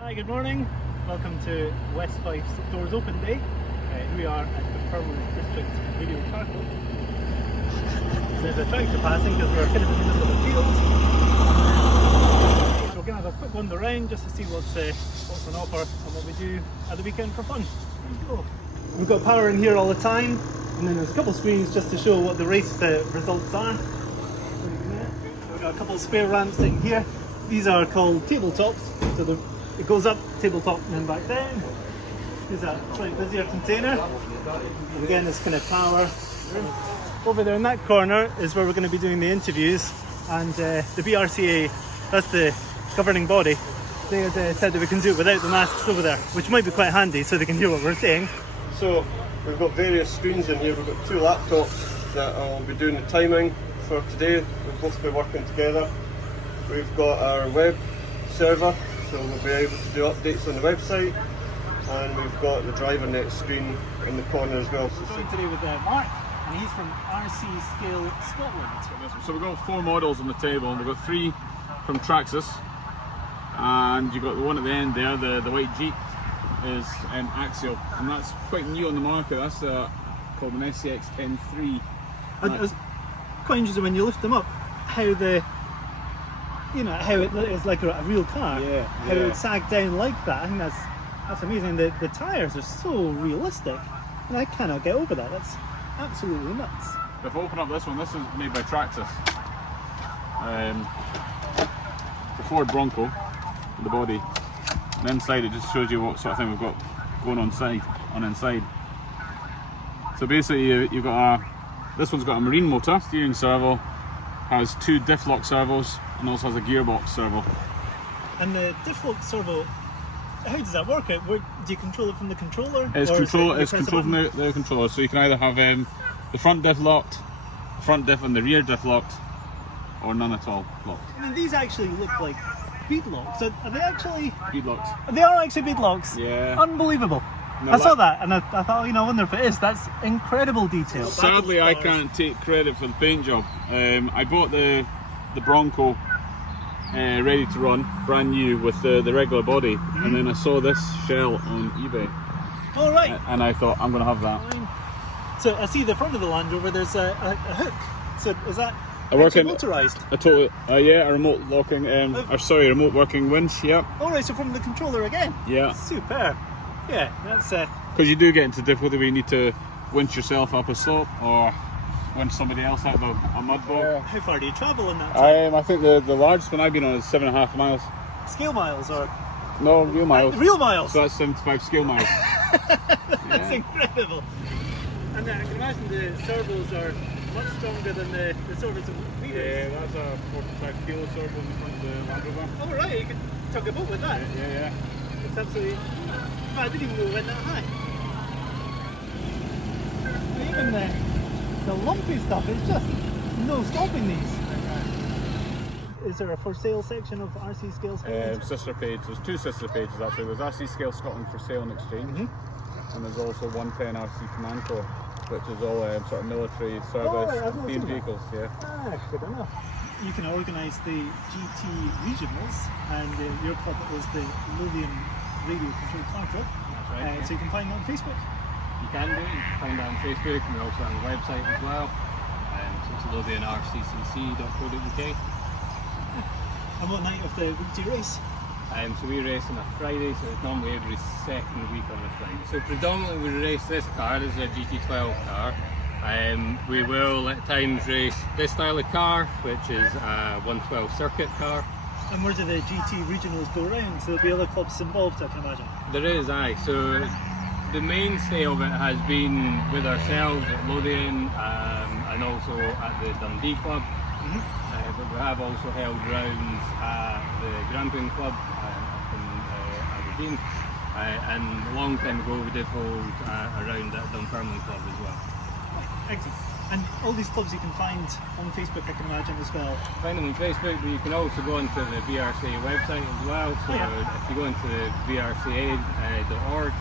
Hi, good morning. Welcome to West Fife's Doors Open Day. Here we are at Dunfermline District Radio Car Club. There's a tractor passing because we're kind of in the middle of a field. So we're going to have a quick wander around just to see what's on offer and what we do at the weekend for fun. There you go. We've got power in here all the time, and then there's a couple of screens just to show what the race results are. We've got a couple of spare ramps in here. These are called tabletops. So it goes up, tabletop, and then back down. There's a slightly busier container. And again, this kind of power. Over there in that corner is where we're going to be doing the interviews. And the BRCA, that's the governing body, they had said that we can do it without the masks over there, which might be quite handy so they can hear what we're saying. So we've got various screens in here. We've got two laptops that will be doing the timing for today. We'll both be working together. We've got our web server, so we'll be able to do updates on the website, and we've got the driver net screen in the corner as well. We're going today with Mark, and he's from RC Scale Scotland. So we've got 4 models on the table. We've got 3 from Traxxas, and you've got the one at the end there, the white Jeep, is an Axial, and that's quite new on the market. That's called an SCX 10.3. And it was quite interesting when you lift them up, how it is like a real car. Yeah, how it sagged down like that. I think that's amazing. The tyres are so realistic, and I cannot get over that. That's absolutely nuts. If I open up this one, this is made by Traxxas. The Ford Bronco, with the body, and inside it just shows you what sort of thing we've got going on inside. So basically, you've got this one's got a marine motor, steering servo, has 2 diff lock servos, and also has a gearbox servo. And the diff lock servo, how does that work? Do you control it from the controller? It's controlled from the controller, so you can either have the front diff locked, the front diff and the rear diff locked, or none at all locked. I mean, these actually look like bead locks. Are they actually? Bead locks. They are actually bead locks. Yeah. Unbelievable. I saw that and I thought, I wonder if it is. That's incredible detail. Sadly, I can't take credit for the paint job. I bought the Bronco ready to run, brand new, with the regular body, and then I saw this shell on eBay. All right. And I thought, I'm going to have that. So I see the front of the Land Rover, there's a hook. So is that motorised? A remote locking, remote working winch, yeah. All right, so from the controller again? Yeah. Superb. Yeah, that's... Because you do get into difficulty where you need to winch yourself up a slope, or winch somebody else out of a mud bog. How far do you travel on that time? I think the largest one I've been on is 7.5 miles. Scale miles or? No, real miles. Real miles? So that's 75 scale miles. That's incredible. And I can imagine the servos are much stronger than the servos of meters. Yeah, that's a 45 kilo servo in the front of the Land Rover. Oh right, you could tug a boat with that. Yeah. It's absolutely... I didn't even know it went that high. Even the lumpy stuff, it's just no stopping these. Is there a for sale section of RC Scale Scotland? Sister page. There's 2 sister pages actually. There's RC Scale Scotland for sale and exchange, and there's also 110 RC Command Corps, which is all sort of military service themed vehicles. Yeah. Good enough. You can organise the GT regionals, and your club is the Lothian Radio Control Car Club. That's right. So you can find that on Facebook. You can find that on Facebook, and we're also on the website as well. So it's LothianRCCC.co.uk. And what night of the week do you race? So we race on a Friday, so it's normally every second week on a Friday. So predominantly we race this car. This is a GT12 car. We will at times race this style of car, which is a 112 circuit car. And where do the GT regionals go around? So there'll be other clubs involved, I can imagine. There is, aye. So the mainstay of it has been with ourselves at Lothian, and also at the Dundee Club. But we have also held rounds at the Grampian Club up in Aberdeen. And a long time ago we did hold a round at Dunfermline Club as well. Excellent. And all these clubs you can find on Facebook, I can imagine, as well. Find them on Facebook, but you can also go onto the BRCA website as well. So if you go into the brca.org,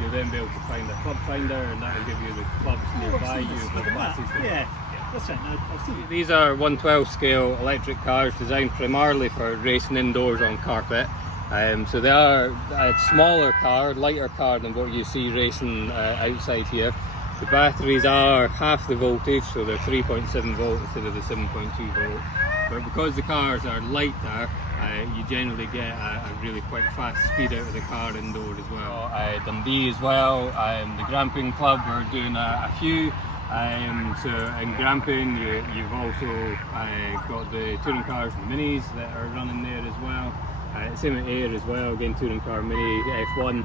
you'll then be able to find a club finder, and that will give you the clubs nearby you with the classes. Yeah, that's right. I've seen it. These are 112 scale electric cars designed primarily for racing indoors on carpet. So they are a smaller car, lighter car than what you see racing outside here. The batteries are half the voltage, so they're 3.7 volt instead of the 7.2 volt. But because the cars are lighter, you generally get a really quite fast speed out of the car indoor as well. Dundee as well, the Gramping Club are doing a few. So in Gramping, you've also got the touring cars and minis that are running there as well. Same at Ayr as well, again touring car mini F1.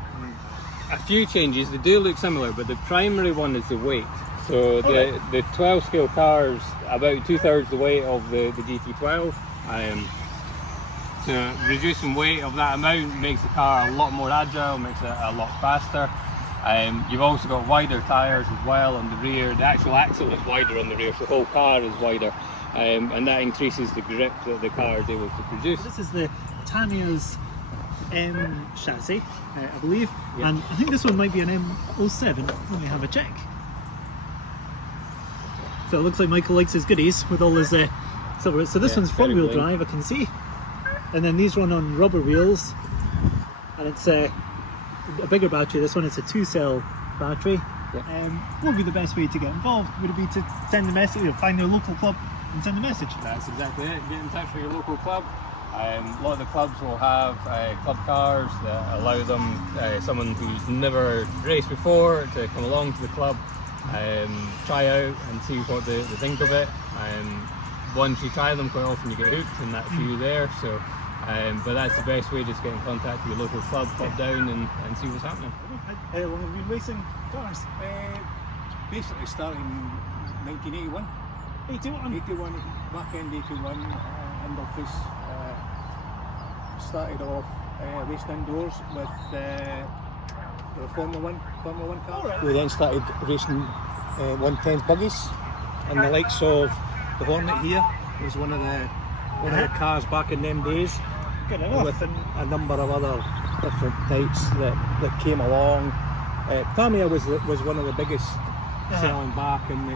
A few changes, they do look similar, but the primary one is the weight. So the 12 scale cars, about 2/3 the weight of the GT12. So reducing weight of that amount makes the car a lot more agile, makes it a lot faster. You've also got wider tyres as well on the rear. The actual axle is wider on the rear, so the whole car is wider. And that increases the grip that the car is able to produce. This is the Tamiya's M chassis, I believe, Yeah. and I think this one might be an M07. Let me have a check. So it looks like Michael likes his goodies with all his silver. So this Yeah, one's front-wheel very drive, I can see, and then these run on rubber wheels, and it's a bigger battery. This one is a 2-cell battery. Yeah. What would be the best way to get involved? Would it be to send a message, or find their local club and send a message? That's exactly it. Get in touch with your local club. A lot of the clubs will have club cars that allow them, someone who's never raced before, to come along to the club, try out and see what they think of it. Once you try them, quite often you get hooked, and that's you there. So, but that's the best way, just get in contact with your local club, pop down and see what's happening. How long have you been racing cars? Basically starting 1981. 81, back end 81, Dunfermline. Started off racing indoors with the Formula 1 car. Alright. We then started racing 110 buggies, and the likes of the Hornet here was one of the cars back in them days, Good enough. with a number of other different types that came along. Tamiya was one of the biggest selling back in the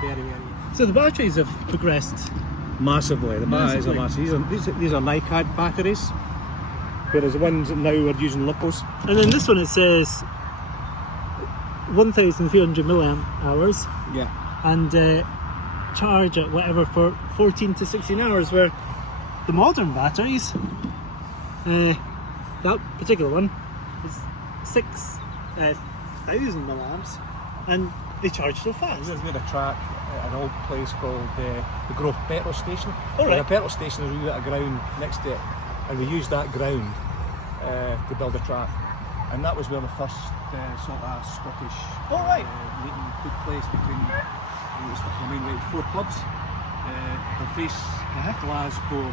very early. So the batteries have progressed. Massively, the batteries are Massively. massive. These are NiCad batteries, whereas the ones that now are using Lipos. And then this one, it says 1,300 milliamp hours, Yeah. and charge at whatever for 14 to 16 hours, where the modern batteries, that particular one is 6,000 milliamps, and they charge so fast. We've got a track at an old place called the Grove Petrol Station. All right. The petrol station is a wee bit of ground next to it, and we used that ground to build a track. And that was where the first sort of Scottish All right. meeting took place between, it was 4 clubs. Fife, Glasgow,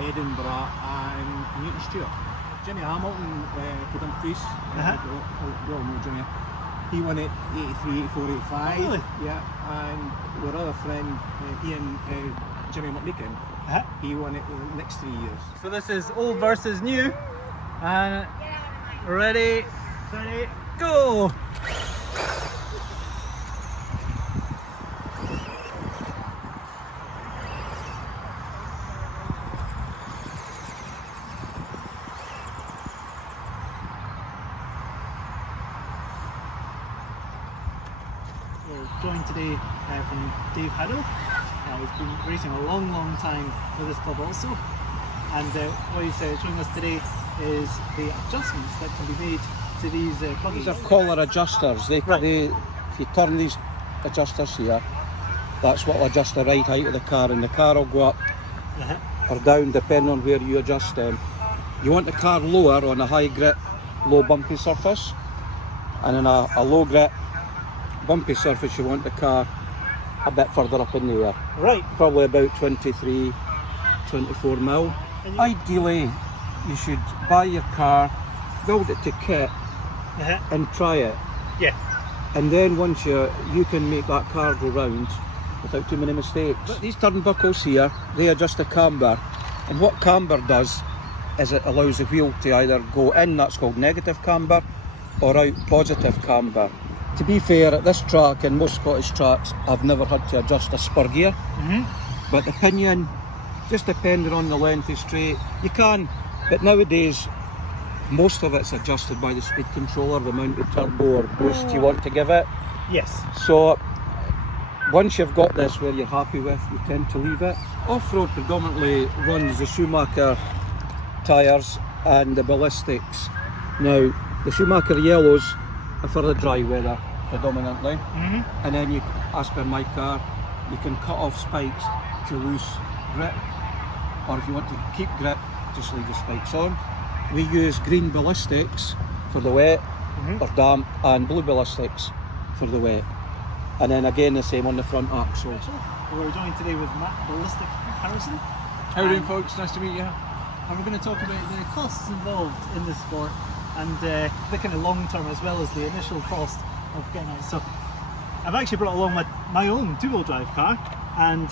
Edinburgh and Newton Stewart. Jimmy Hamilton for Dunfermline, we all know Jimmy. He won it 83, 84, 85. Oh, really? Yeah, and our other friend Ian, Jimmy McLean, he won it the next 3 years. So this is old versus new, and ready, steady, go! We're joined today from Dave Haddle. He's been racing a long time with this club also, and what he's showing us today is the adjustments that can be made to these buggies. These are collar adjusters. If you turn these adjusters here, that's what will adjust the right height of the car, and the car will go up or down depending on where you adjust them. You want the car lower on a high grip, low bumpy surface, and on a low grip, bumpy surface you want the car a bit further up in the air. Right. Probably about 23, 24 mil. Ideally, you should buy your car, build it to kit, and try it. Yeah. And then once you can make that car go round without too many mistakes. But these turnbuckles here, they adjust the camber, and what camber does is it allows the wheel to either go in, that's called negative camber, or out, positive camber. To be fair, at this track and most Scottish tracks, I've never had to adjust a spur gear. But the pinion, just depending on the length of straight, you can But nowadays, most of it's adjusted by the speed controller, the amount of turbo or boost you want to give it. Yes. So once you've got this where you're happy with, you tend to leave it. Off-road predominantly runs the Schumacher tyres and the ballistics. Now, the Schumacher yellows are for the dry weather predominantly, and then you, as per my car, you can cut off spikes to lose grip, or if you want to keep grip, just leave the spikes on. We use green ballistics for the wet or damp, and blue ballistics for the wet. And then again the same on the front axle. We're joined today with Matt Ballistic Harrison. How are you doing, folks? Nice to meet you. And we're going to talk about the costs involved in this sport and the kind of long term as well as the initial cost of getting it. So I've actually brought along my own two-wheel drive car, and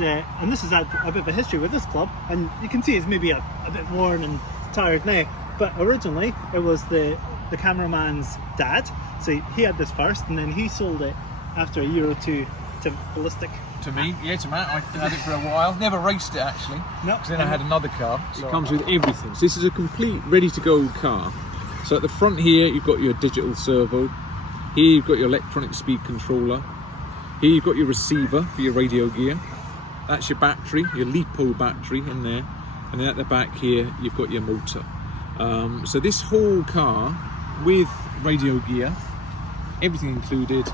this is a bit of a history with this club, and you can see it's maybe a bit worn and tired now, but originally it was the cameraman's dad, so he had this first and then he sold it after a year or two to Ballistic. To me, yeah, to Matt. I had it for a while. Never raced it actually. No. Because then I had another car. So It comes with everything. So this is a complete ready-to-go car. So at the front here, you've got your digital servo. Here you've got your electronic speed controller. Here you've got your receiver for your radio gear. That's your battery, your LiPo battery in there. And then at the back here, you've got your motor. So this whole car with radio gear, everything included,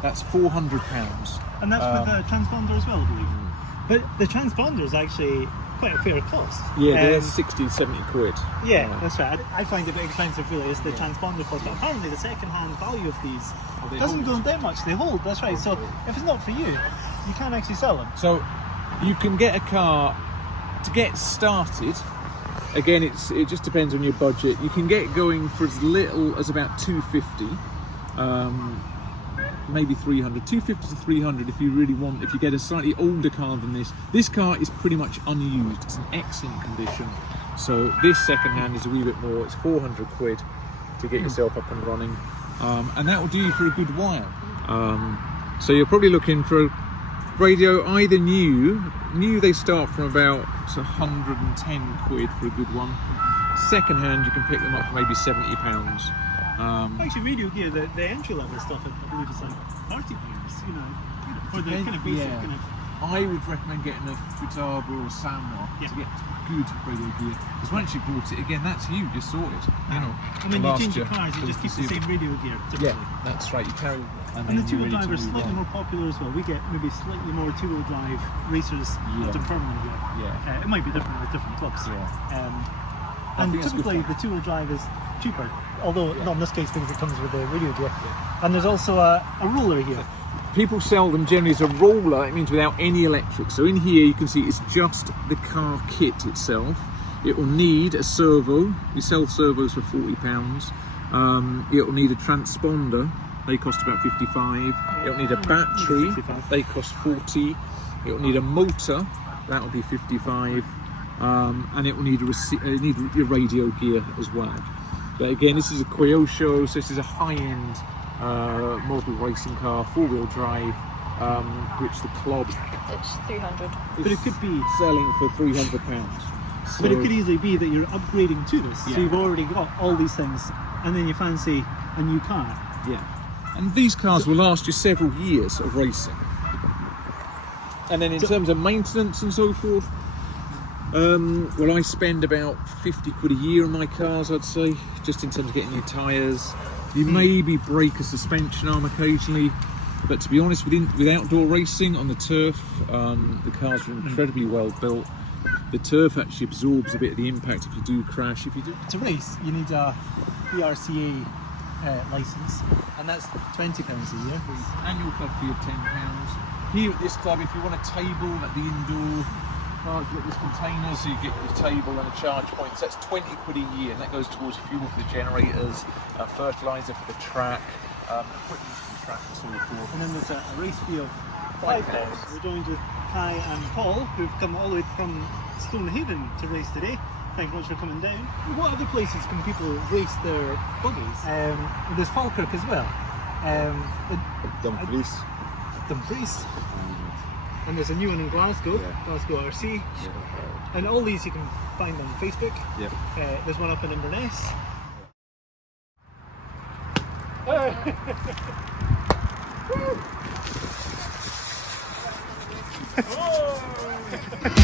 that's £400. And that's with a transponder as well, I believe. But the transponder is actually quite a fair cost. Yeah, they're 60, 70 quid. Yeah, that's right. I find it a bit expensive really, is the transponder cost. But apparently the second-hand value of these doesn't go down much. They hold, that's right. So if it's not for you, you can't actually sell them. So you can get a car to get started. Again, it just depends on your budget. You can get going for as little as about 250, maybe 300, 250 to 300 if you really want. If you get a slightly older car than this. This car is pretty much unused. It's in excellent condition. So this second hand is a wee bit more. It's 400 quid to get yourself up and running, and that will do you for a good while. So you're probably looking for a radio either new they start from about 110 quid for a good one. Second hand you can pick them up for maybe £70. Actually, radio gear, the entry level stuff, I believe is like £30, you know, for the kind of basic kind of. I would recommend getting a Futaba or a Samra to get good radio gear, because once you bought it again, that's you sorted. You know, I mean, you change your cars, you just keep the same radio gear typically. Yeah, that's right. You carry, and the two-wheel drive are slightly more popular as well. We get maybe slightly more two-wheel drive racers at Dunfermline here. Yeah. It might be different with different clubs. Yeah. And typically the two-wheel drive is cheaper, although not in this case because it comes with the radio gear. And there's also a roller here. People sell them generally as a roller. It means without any electric. So in here you can see it's just the car kit itself. It will need a servo. We sell servos for £40. It will need a transponder. They cost about 55. It will need a battery. 65. They cost 40. It will need a motor. That will be 55. And it will need need your radio gear as well. But again, this is a Kyosho, so this is a high-end model racing car, four-wheel drive, which the club It's 300. But it could be, selling for £300. So, but it could easily be that you're upgrading to this. Yeah. So you've already got all these things, and then you fancy a new car. yeah, and these cars will last you several years of racing. And then in terms of maintenance and so forth, well, I spend about 50 quid a year on my cars, I'd say, just in terms of getting new tyres. You maybe break a suspension arm occasionally, but to be honest, with outdoor racing on the turf, the cars are incredibly well built. The turf actually absorbs a bit of the impact if you do crash. If you do, To race, you need a DDRCC license, and that's £20 a year. annual club fee of £10. Here at this club, if you want a table at the indoor cars, you've got this container, so you get your table and a charge point. So that's 20 quid a year, and that goes towards fuel for the generators, fertiliser for the track, equipment for the track, and so forth. And then there's a race fee of £5. We're joined with Kai and Paul, who've come all the way from Stonehaven to race today. Thanks much for coming down. What other places can people race their buggies? There's Falkirk as well. Dumfries. Dumfries. and there's a new one in Glasgow, Glasgow RC, and all these you can find on Facebook. There's one up in Inverness. Oh.